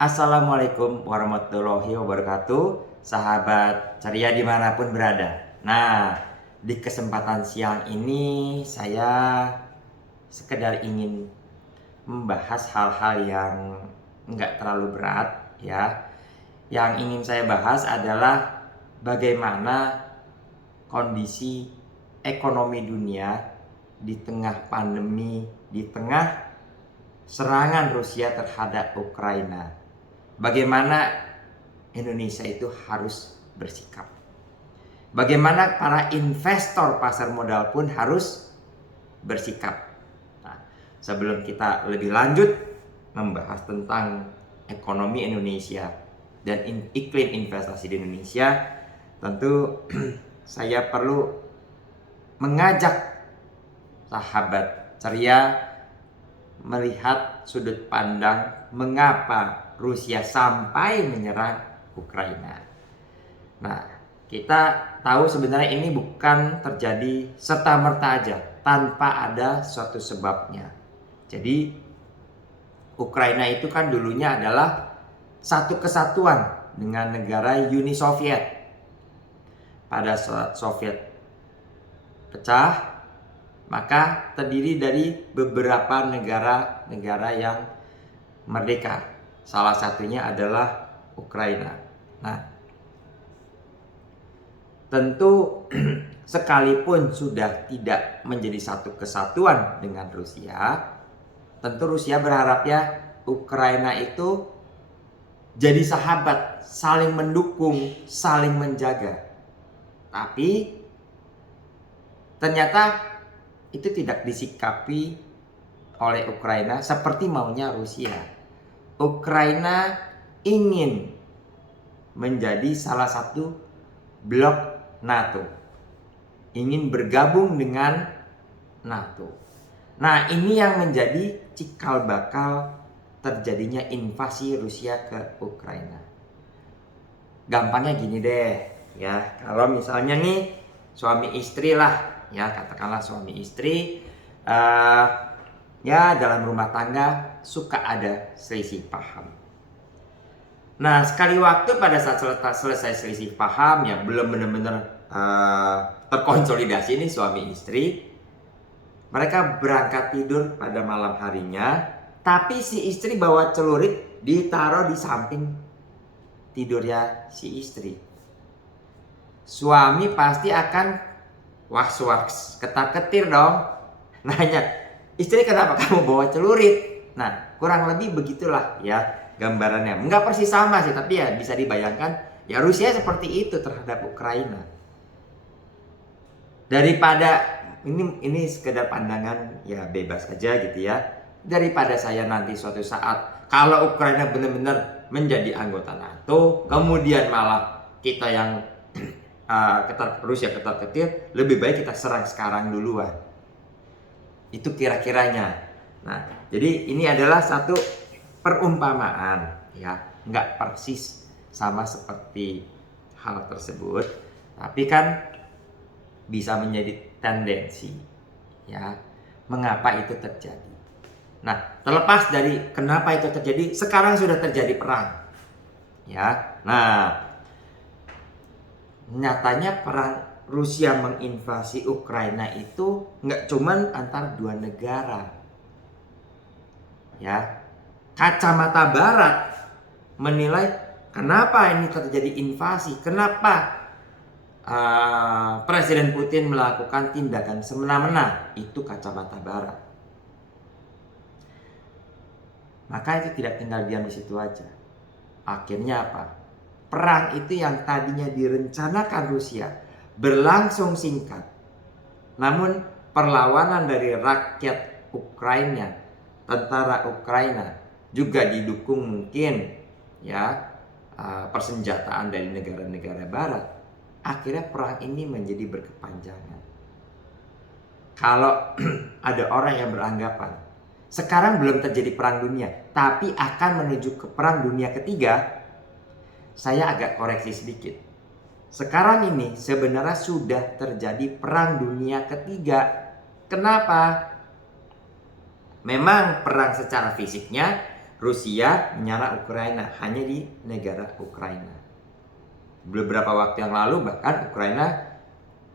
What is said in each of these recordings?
Assalamualaikum warahmatullahi wabarakatuh, sahabat ceria dimanapun berada. Nah, di kesempatan siang ini saya sekedar ingin membahas hal-hal yang nggak terlalu berat ya. Yang ingin saya bahas adalah bagaimana kondisi ekonomi dunia di tengah pandemi, di tengah serangan Rusia terhadap Ukraina. Bagaimana Indonesia itu harus bersikap. Bagaimana para investor pasar modal pun harus bersikap. Nah, sebelum kita lebih lanjut membahas tentang ekonomi Indonesia dan iklim investasi di Indonesia, tentu saya perlu mengajak sahabat ceria melihat sudut pandang mengapa Rusia sampai menyerang Ukraina. Nah, kita tahu sebenarnya ini bukan terjadi serta-merta aja, tanpa ada suatu sebabnya. Jadi, Ukraina itu kan dulunya adalah satu kesatuan dengan negara Uni Soviet. Pada saat Soviet pecah, maka terdiri dari beberapa negara-negara yang merdeka. Salah satunya adalah Ukraina. Nah, tentu sekalipun sudah tidak menjadi satu kesatuan dengan Rusia, tentu Rusia berharap ya Ukraina itu jadi sahabat, saling mendukung, saling menjaga. Tapi ternyata itu tidak disikapi oleh Ukraina seperti maunya Rusia. Ukraina ingin menjadi salah satu blok NATO, ingin bergabung dengan NATO. Nah, ini yang menjadi cikal bakal terjadinya invasi Rusia ke Ukraina. Gampangnya gini deh, ya, kalau misalnya nih suami istri lah, ya katakanlah suami istri, ya dalam rumah tangga suka ada selisih paham. Nah, sekali waktu pada saat selesai selisih paham, ya belum benar-benar terkonsolidasi nih suami istri, mereka berangkat tidur pada malam harinya, tapi si istri bawa celurit ditaruh di samping tidurnya si istri. Suami pasti akan was-was, ketar-ketir dong. Nanya, istri kenapa kamu bawa celurit? Nah, kurang lebih begitulah ya gambarannya. Enggak persis sama sih, tapi ya bisa dibayangkan. Ya Rusia seperti itu terhadap Ukraina. Daripada, ini sekedar pandangan ya bebas aja gitu ya. Daripada saya nanti suatu saat, kalau Ukraina benar-benar menjadi anggota NATO, kemudian malah kita yang Rusia ketar-ketir, lebih baik kita serang sekarang duluan. Itu kira-kiranya. Nah, jadi ini adalah satu perumpamaan ya, nggak persis sama seperti hal tersebut, tapi kan bisa menjadi tendensi ya, mengapa itu terjadi. Nah, terlepas dari kenapa itu terjadi, sekarang sudah terjadi perang ya. Nah, nyatanya perang Rusia menginvasi Ukraina itu nggak cuman antar dua negara. Ya, kacamata Barat menilai kenapa ini terjadi invasi, kenapa Presiden Putin melakukan tindakan semena-mena, itu kacamata Barat. Maka itu tidak tinggal diam di situ aja. Akhirnya apa? Perang itu yang tadinya direncanakan Rusia berlangsung singkat. Namun perlawanan dari rakyat Ukraina, tentara Ukraina, juga didukung mungkin ya persenjataan dari negara-negara barat. Akhirnya perang ini menjadi berkepanjangan. Kalau ada orang yang beranggapan sekarang belum terjadi perang dunia, tapi akan menuju ke perang dunia ketiga, saya agak koreksi sedikit. Sekarang ini sebenarnya sudah terjadi perang dunia ketiga. Kenapa? Memang perang secara fisiknya Rusia menyerang Ukraina hanya di negara Ukraina. Beberapa waktu yang lalu bahkan Ukraina,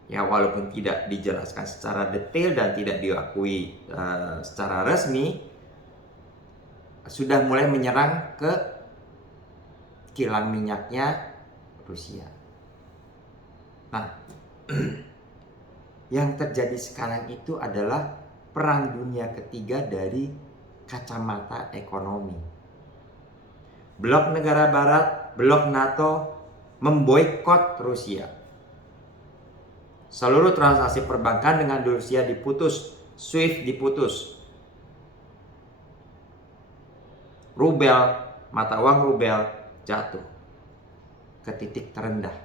ya walaupun tidak dijelaskan secara detail dan tidak diakui secara resmi, sudah mulai menyerang ke kilang minyaknya Rusia. Nah, yang terjadi sekarang itu adalah perang dunia ketiga dari kacamata ekonomi. Blok negara barat, blok NATO memboikot Rusia. Seluruh transaksi perbankan dengan Rusia diputus, SWIFT diputus. Rubel, mata uang rubel jatuh ke titik terendah.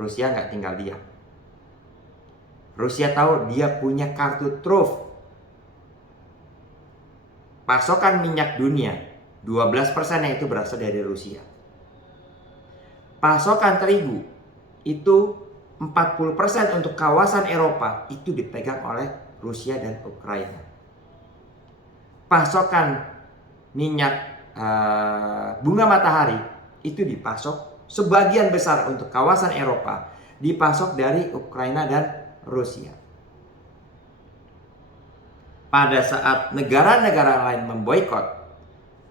Rusia nggak tinggal diam. Rusia tahu dia punya kartu truf. Pasokan minyak dunia 12% itu berasal dari Rusia. Pasokan terigu itu 40% untuk kawasan Eropa itu dipegang oleh Rusia dan Ukraina. Pasokan minyak bunga matahari itu dipasok sebagian besar untuk kawasan Eropa, dipasok dari Ukraina dan Rusia. Pada saat negara-negara lain memboikot,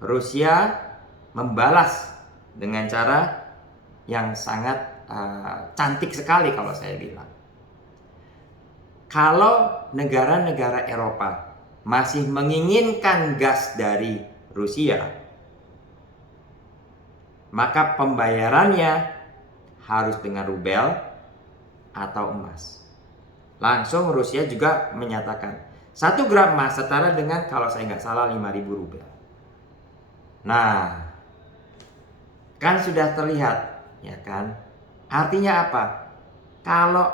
Rusia membalas dengan cara yang sangat cantik sekali kalau saya bilang. Kalau negara-negara Eropa masih menginginkan gas dari Rusia, maka pembayarannya harus dengan rubel atau emas. Langsung Rusia juga menyatakan 1 gram emas setara dengan, kalau saya nggak salah, 5.000 rubel. Nah, kan sudah terlihat, ya kan? Artinya apa? Kalau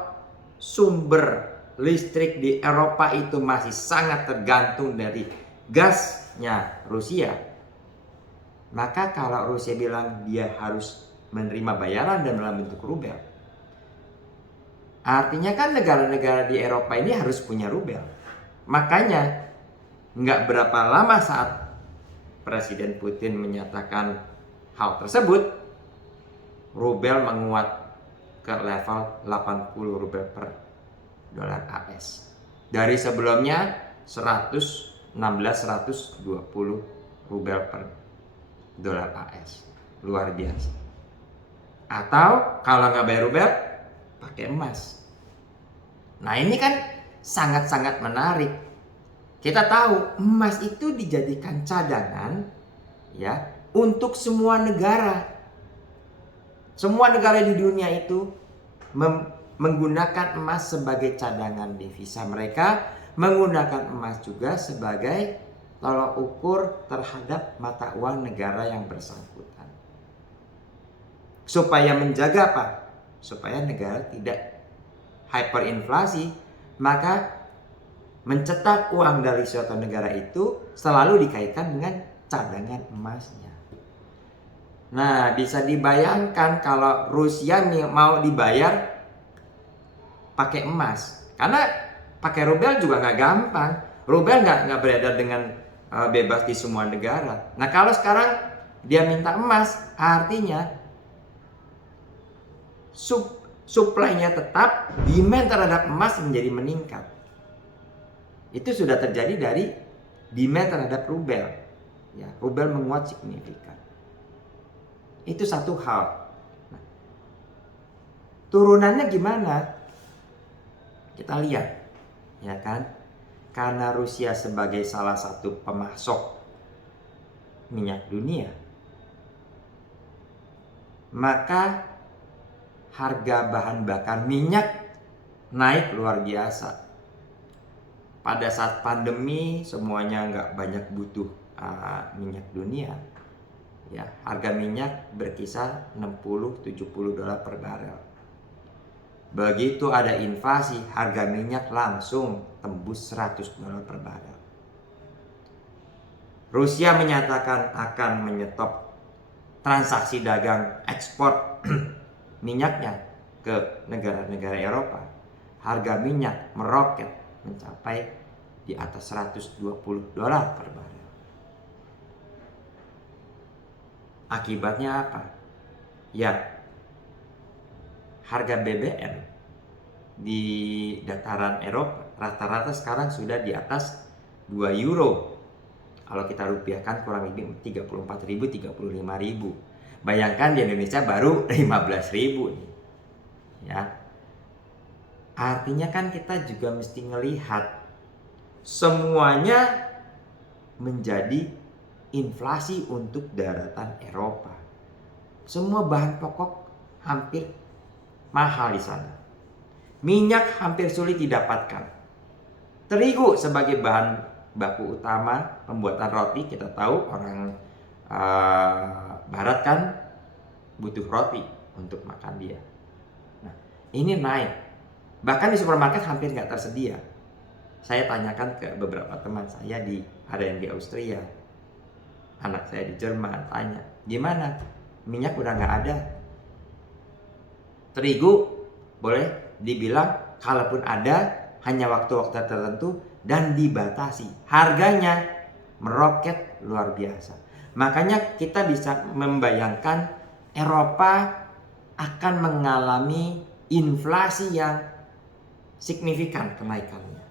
sumber listrik di Eropa itu masih sangat tergantung dari gasnya Rusia, maka kalau Rusia bilang dia harus menerima bayaran dan dalam bentuk rubel, artinya kan negara-negara di Eropa ini harus punya rubel. Makanya nggak berapa lama saat Presiden Putin menyatakan hal tersebut, rubel menguat ke level 80 rubel per dolar AS. Dari sebelumnya 120 rubel per dolar AS. Luar biasa. Atau kalau nggak bayar rubel, pakai emas. Nah, ini kan sangat-sangat menarik. Kita tahu emas itu dijadikan cadangan ya untuk semua negara. Semua negara di dunia itu menggunakan emas sebagai cadangan devisa. Mereka menggunakan emas juga sebagai tolak ukur terhadap mata uang negara yang bersangkutan. Supaya menjaga apa? Supaya negara tidak hyperinflasi. Maka mencetak uang dari suatu negara itu selalu dikaitkan dengan cadangan emasnya. Nah, bisa dibayangkan kalau Rusia mau dibayar pakai emas, karena pakai rubel juga nggak gampang. Rubel nggak beredar dengan bebas di semua negara. Nah, kalau sekarang dia minta emas, artinya supply-nya tetap, demand terhadap emas menjadi meningkat. Itu sudah terjadi dari demand terhadap rubel. Ya, rubel menguat signifikan. Itu satu hal. Nah, turunannya gimana? Kita lihat, ya kan? Karena Rusia sebagai salah satu pemasok minyak dunia, maka harga bahan bakar minyak naik luar biasa. Pada saat pandemi semuanya nggak banyak butuh minyak dunia, ya harga minyak berkisar 60-70 dolar per barel. Begitu ada invasi, harga minyak langsung tembus 100 dolar per barel. Rusia menyatakan akan menyetop transaksi dagang ekspor minyaknya ke negara-negara Eropa. Harga minyak meroket mencapai di atas 120 dolar per barel. Akibatnya apa? Ya, harga BBM di dataran Eropa rata-rata sekarang sudah di atas 2 euro. Kalau kita rupiahkan kurang lebih 34.000, 35.000. Bayangkan di Indonesia baru 15.000 nih. Ya. Artinya kan kita juga mesti ngelihat semuanya menjadi inflasi untuk daratan Eropa. Semua bahan pokok hampir mahal di sana. Minyak hampir sulit didapatkan. Terigu sebagai bahan baku utama pembuatan roti, kita tahu orang barat kan butuh roti untuk makan dia. Nah, ini naik. Bahkan di supermarket hampir nggak tersedia. Saya tanyakan ke beberapa teman saya ada yang di Austria, anak saya di Jerman, tanya, gimana? Minyak udah nggak ada. Terigu boleh dibilang kalaupun ada hanya waktu-waktu tertentu dan dibatasi. Harganya meroket luar biasa. Makanya kita bisa membayangkan Eropa akan mengalami inflasi yang signifikan kenaikannya.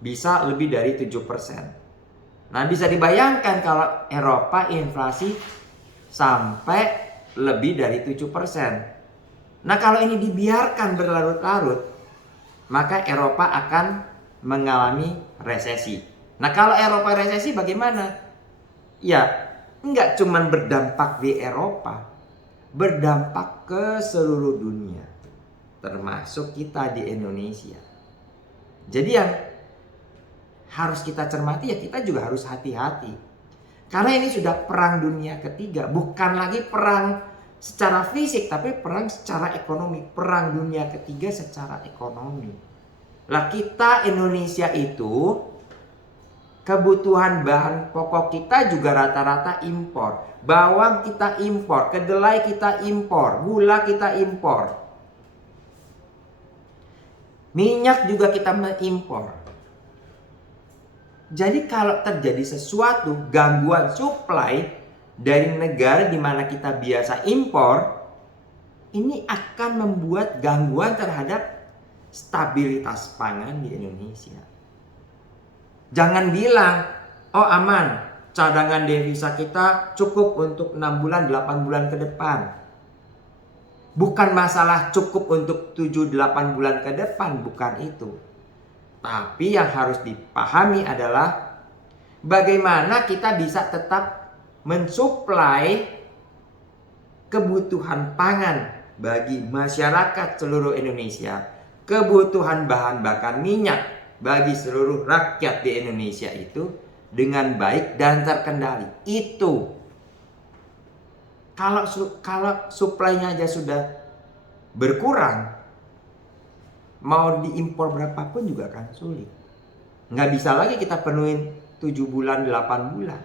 Bisa lebih dari 7%. Nah, bisa dibayangkan kalau Eropa inflasi sampai lebih dari 7%. Nah, kalau ini dibiarkan berlarut-larut, maka Eropa akan mengalami resesi. Nah, kalau Eropa resesi bagaimana? Ya, enggak cuma berdampak di Eropa, berdampak ke seluruh dunia, termasuk kita di Indonesia. Jadi yang harus kita cermati, ya kita juga harus hati-hati. Karena ini sudah perang dunia ketiga, bukan lagi perang secara fisik, tapi perang secara ekonomi. Perang dunia ketiga secara ekonomi. Lah kita Indonesia itu kebutuhan bahan pokok kita juga rata-rata impor. Bawang kita impor, kedelai kita impor, gula kita impor. Minyak juga kita mengimpor. Jadi kalau terjadi sesuatu gangguan supply dari negara di mana kita biasa impor, ini akan membuat gangguan terhadap stabilitas pangan di Indonesia. Jangan bilang, oh aman, cadangan devisa kita cukup untuk 6 bulan, 8 bulan ke depan. Bukan masalah cukup untuk 7-8 bulan ke depan, bukan itu. Tapi yang harus dipahami adalah bagaimana kita bisa tetap mensuplai kebutuhan pangan bagi masyarakat seluruh Indonesia, kebutuhan bahan bakar minyak bagi seluruh rakyat di Indonesia itu dengan baik dan terkendali. Itu kalau suplainya aja sudah berkurang, mau diimpor berapapun juga kan sulit. Nggak bisa lagi kita penuhin 7 bulan, 8 bulan.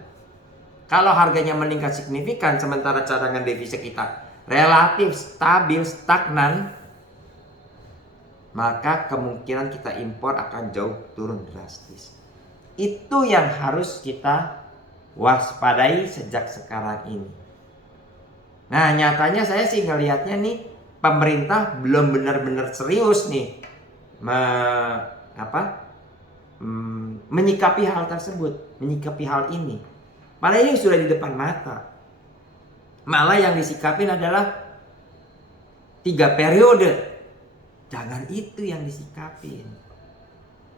Kalau harganya meningkat signifikan sementara cadangan devisa kita relatif stabil, stagnan, maka kemungkinan kita impor akan jauh turun drastis. Itu yang harus kita waspadai sejak sekarang ini. Nah, nyatanya saya sih ngelihatnya nih pemerintah belum benar-benar serius nih menyikapi hal tersebut, menyikapi hal ini. Malah ini sudah di depan mata. Malah yang disikapin adalah 3 periode. Jangan itu yang disikapin.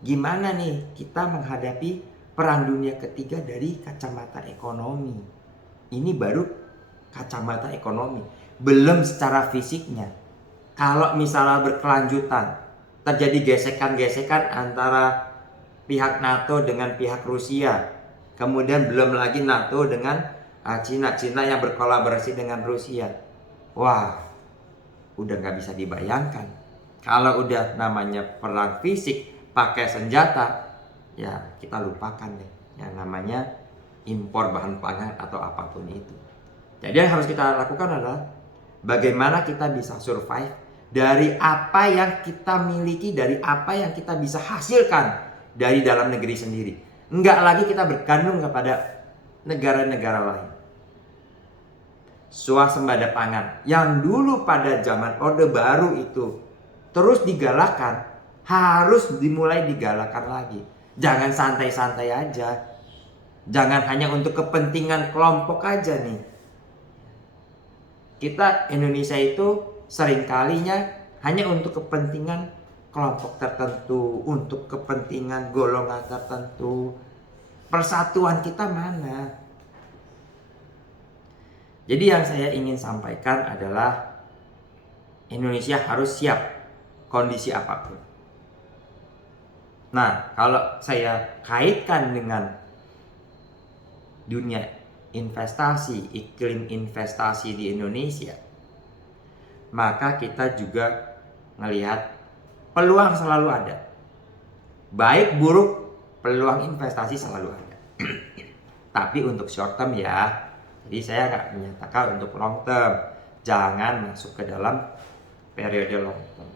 Gimana nih kita menghadapi perang dunia ketiga dari kacamata ekonomi. Ini baru kacamata ekonomi, belum secara fisiknya. Kalau misalnya berkelanjutan, terjadi gesekan-gesekan antara pihak NATO dengan pihak Rusia, kemudian belum lagi NATO dengan Cina yang berkolaborasi dengan Rusia. Wah, udah gak bisa dibayangkan. Kalau udah namanya perang fisik pakai senjata, ya kita lupakan deh yang namanya impor bahan pangan atau apapun itu. Jadi yang harus kita lakukan adalah bagaimana kita bisa survive dari apa yang kita miliki, dari apa yang kita bisa hasilkan dari dalam negeri sendiri. Enggak lagi kita bergantung kepada negara-negara lain. swasembada pangan yang dulu pada zaman Orde Baru itu terus digalakan, harus dimulai digalakan lagi. Jangan santai-santai aja. Jangan hanya untuk kepentingan kelompok aja nih. Kita Indonesia itu seringkalinya hanya untuk kepentingan kelompok tertentu, untuk kepentingan golongan tertentu. Persatuan kita mana? Jadi yang saya ingin sampaikan adalah Indonesia harus siap kondisi apapun. Nah, kalau saya kaitkan dengan dunia investasi, iklim investasi di Indonesia, maka kita juga melihat peluang selalu ada. Baik buruk, peluang investasi selalu ada. Tapi untuk short term ya. Jadi saya nggak menyatakan untuk long term. Jangan masuk ke dalam periode long term.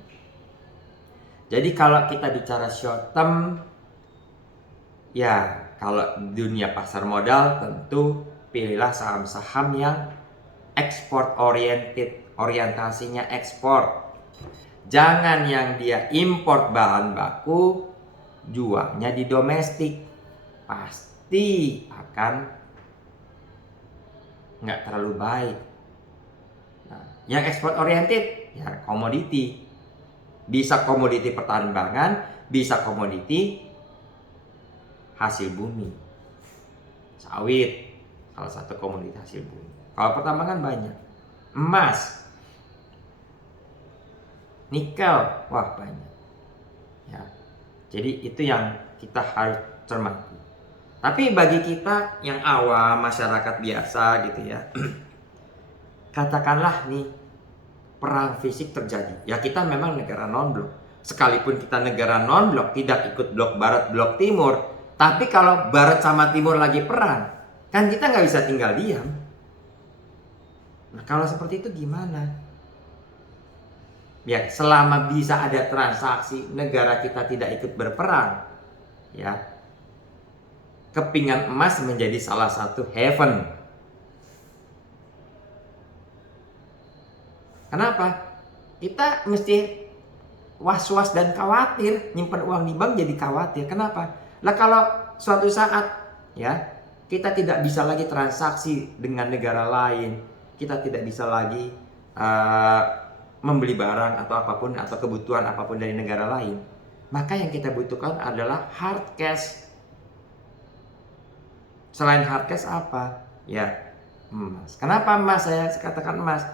Jadi kalau kita bicara short term, ya kalau dunia pasar modal tentu pilihlah saham-saham yang ekspor oriented, orientasinya ekspor. Jangan yang dia import bahan baku, jualnya di domestik, pasti akan nggak terlalu baik. Nah, yang ekspor oriented ya komoditi, bisa komoditi pertambangan, bisa komoditi hasil bumi, sawit, salah satu komoditi hasil bumi. Kalau pertambangan banyak, emas, nikel, wah banyak. Ya, jadi itu yang kita harus cermati. Tapi bagi kita yang awam, masyarakat biasa gitu ya, katakanlah nih perang fisik terjadi. Ya kita memang negara non-blok. Sekalipun kita negara non-blok, tidak ikut blok barat, blok timur. Tapi kalau barat sama timur lagi perang, kan kita nggak bisa tinggal diam. Nah kalau seperti itu gimana? Ya selama bisa ada transaksi, negara kita tidak ikut berperang, ya kepingan emas menjadi salah satu haven. Kenapa? Kita mesti was-was dan khawatir, nyimpan uang di bank jadi khawatir. Kenapa? Lah kalau suatu saat ya kita tidak bisa lagi transaksi dengan negara lain, kita tidak bisa lagi membeli barang atau apapun atau kebutuhan apapun dari negara lain, maka yang kita butuhkan adalah hard cash. Selain hard cash apa? Ya emas. Kenapa emas? Saya katakan emas.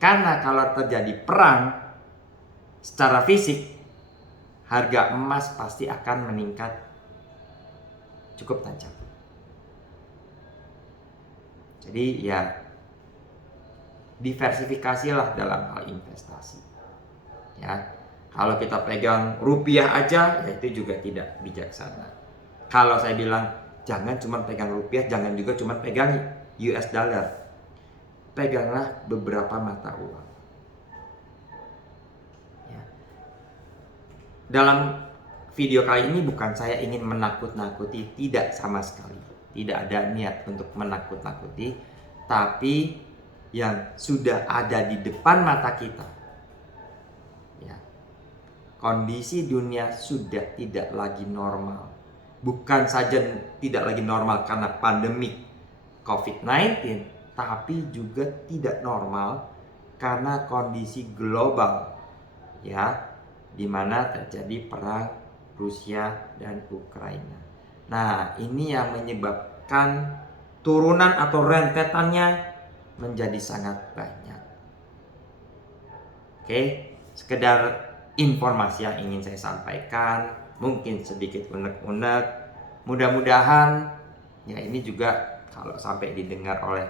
Karena kalau terjadi perang secara fisik, harga emas pasti akan meningkat cukup tajam. Jadi ya diversifikasilah dalam hal investasi. Ya, kalau kita pegang rupiah aja, ya itu juga tidak bijaksana. Kalau saya bilang jangan cuma pegang rupiah, jangan juga cuma pegang US dollar. Peganglah beberapa mata uang. Ya. Dalam video kali ini bukan saya ingin menakut-nakuti, tidak sama sekali. Tidak ada niat untuk menakut-nakuti, tapi yang sudah ada di depan mata kita. Ya. Kondisi dunia sudah tidak lagi normal. Bukan saja tidak lagi normal karena pandemi COVID-19, tapi juga tidak normal karena kondisi global, ya, di mana terjadi perang Rusia dan Ukraina. Nah, ini yang menyebabkan turunan atau rentetannya menjadi sangat banyak. Oke, sekedar informasi yang ingin saya sampaikan, mungkin sedikit unek-unek. Mudah-mudahan ya ini juga kalau sampai didengar oleh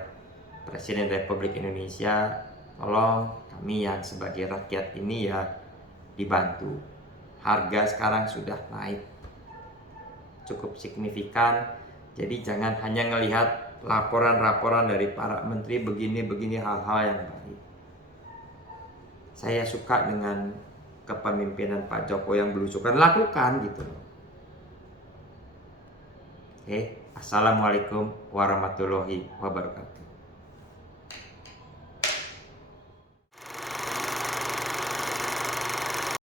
Presiden Republik Indonesia, tolong kami yang sebagai rakyat ini ya dibantu. Harga sekarang sudah naik cukup signifikan. Jadi jangan hanya melihat laporan-laporan dari para menteri begini-begini hal-hal yang baik. Saya suka dengan kepemimpinan Pak Jokowi yang belusukan, lakukan gitu loh. Oke, assalamualaikum warahmatullahi wabarakatuh.